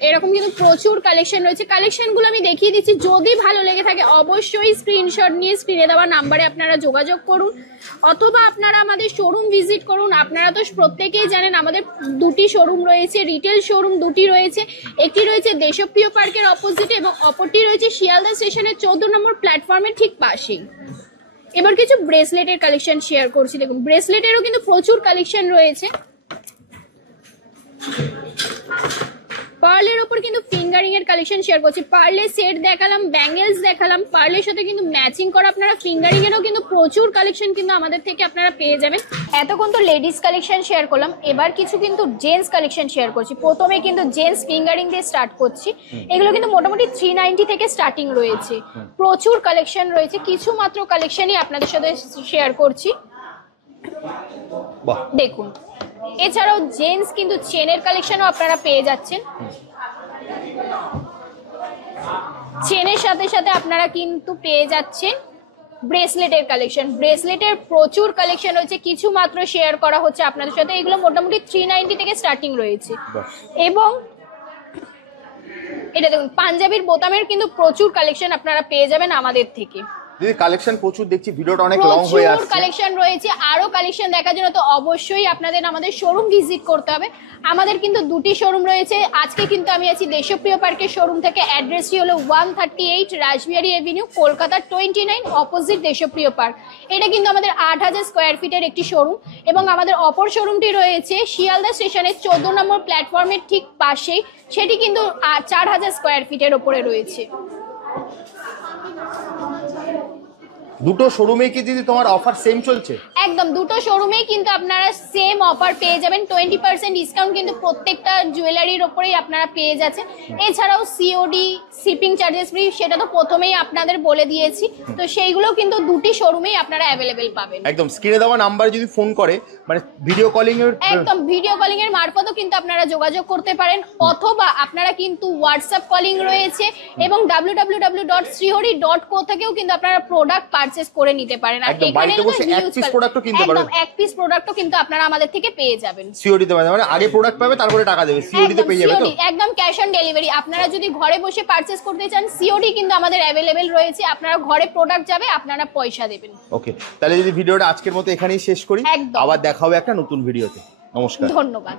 এরকম কিন্তু প্রচুর কালেকশন রয়েছে। কালেকশনগুলো আমি দেখিয়ে দিচ্ছি, যদি ভালো লেগে থাকে অবশ্যই স্ক্রিনশট নিয়ে স্ক্রিনে দেওয়া নাম্বারে আপনারা যোগাযোগ করুন, অথবা আপনারা আমাদের শোরুম ভিজিট করুন। আপনারা তো প্রত্যেকেই জানেন আমাদের দুটি শোরুম রয়েছে, রিটেল শোরুম দুটি রয়েছে। একটি রয়েছে দেশপ্রিয় পার্কের অপোজিটে, এবং অপরটি রয়েছে শিয়ালদা স্টেশনের 14 নম্বর প্ল্যাটফর্মের ঠিক পাশেই। এবার কিছু ব্রেসলেটের কালেকশন শেয়ার করছি। দেখুন, ব্রেসলেটেরও কিন্তু প্রচুর কালেকশন রয়েছে। পার্লের ওপর কিন্তু ফিঙ্গারিং এর কালেকশন শেয়ার করছি। পার্লের সেট দেখালাম, ব্যাঙ্গেলস দেখালাম, পার্লের সাথে কিন্তু ম্যাচিং করা আপনারা ফিঙ্গারিং এরও কিন্তু প্রচুর কালেকশন কিন্তু আমাদের থেকে আপনারা পেয়ে যাবেন। এতক্ষণ তো লেডিস কালেকশন শেয়ার করলাম, এবার কিছু কিন্তু জেন্টস কালেকশন শেয়ার করছি। প্রথমে কিন্তু জেন্টস ফিঙ্গারিং দিয়ে স্টার্ট করছি। এগুলো কিন্তু মোটামুটি 390 থেকে স্টার্টিং রয়েছে, প্রচুর কালেকশন রয়েছে। কিছু মাত্র কালেকশনই আপনাদের সাথে শেয়ার করছি, দেখুন। এছাড়াও জেন্টস কিন্তু চেনের কালেকশনও আপনারা পেয়ে যাচ্ছেন। চেনের সাথে সাথে আপনারা কিন্তু পেয়ে যাচ্ছেন ব্রেসলেটের কালেকশন। ব্রেসলেটের প্রচুর কালেকশন রয়েছে, কিছু মাত্র শেয়ার করা হচ্ছে আপনাদের সাথে। এগুলো মোটামুটি 390 থেকে স্টার্টিং রয়েছে। এবং এটা দেখুন, পাঞ্জাবির বোতামের কিন্তু প্রচুর কালেকশন আপনারা পেয়ে যাবেন আমাদের থেকে। দিদি কালেকশন প্রচুর দেখছি, ভিডিওটা অনেক লং হয়ে আসছে। প্রচুর কালেকশন রয়েছে, আরো কালেকশন দেখার জন্য তো অবশ্যই আপনাদের আমাদের শোরুম ভিজিট করতে হবে। আমাদের কিন্তু দুটি শোরুম রয়েছে। আজকে কিন্তু আমি আছি দেশপ্রিয় পার্কের শোরুম থেকে। অ্যাড্রেসটি হলো 138 রাসবিহারী এভিনিউ, কলকাতা 29, অপোজিট দেশপ্রিয় পার্ক। এটা কিন্তু আমাদের 8000 স্কোয়ার ফিটের একটি শোরুম। এবং আমাদের অপর শোরুমটি রয়েছে শিয়ালদা স্টেশনের 14 নম্বর প্ল্যাটফর্মের ঠিক পাশেই, সেটি কিন্তু 4000 স্কোয়ার ফিটের ওপরে রয়েছে। দুটো শোরুমে কি দিদি তোমার অফার সেম চলছে? একদম, দুটো শোরুমেই কিন্তু আপনারা সেম অফার পেয়ে যাবেন। 20% ডিসকাউন্ট কিন্তু প্রত্যেকটা জুয়েলারির ওপরেই আপনারা পেয়ে যাচ্ছেন। এছাড়াও সিওডি, শিপিং চার্জেস ফ্রি, সেটা তো প্রথমেই আপনাদের বলে দিয়েছি। তো সেইগুলো কিন্তু দুটি শোরুমেই আপনারা অ্যাভেলেবেল পাবেন। একদম স্ক্রিনে দেওয়া নাম্বারে যদি ফোন করে, মানে ভিডিও কলিং এর, একদম ভিডিও কলিং এর মারফতও কিন্তু আপনারা যোগাযোগ করতে পারেন, অথবা আপনারা কিন্তু হোয়াটসঅ্যাপ কলিং রয়েছে এবং www.srihori.co থেকেও কিন্তু আপনারা প্রোডাক্ট পারচেজ করে নিতে পারেন। আর এখানে একদম এক পিস প্রোডাক্টও কিন্তু আপনারা আমাদের থেকে পেয়ে যাবেন। সিওডি তে মানে আগে প্রোডাক্ট পাবে তারপরে টাকা দেবে, সিওডি তে পেয়ে যাবে তো? একদম ক্যাশ অন ডেলিভারি। আপনারা যদি ঘরে বসে পারচেজ করতে চান, সিওডি কিন্তু আমাদের অ্যাভেলেবেল রয়েছে। আপনারা ঘরে প্রোডাক্ট যাবে, আপনারা পয়সা দেবেন। ওকে, তাহলে যদি ভিডিওটা আজকের মতো এখানেই শেষ করি, আবার দেখা হবে একটা নতুন ভিডিওতে। নমস্কার, ধন্যবাদ।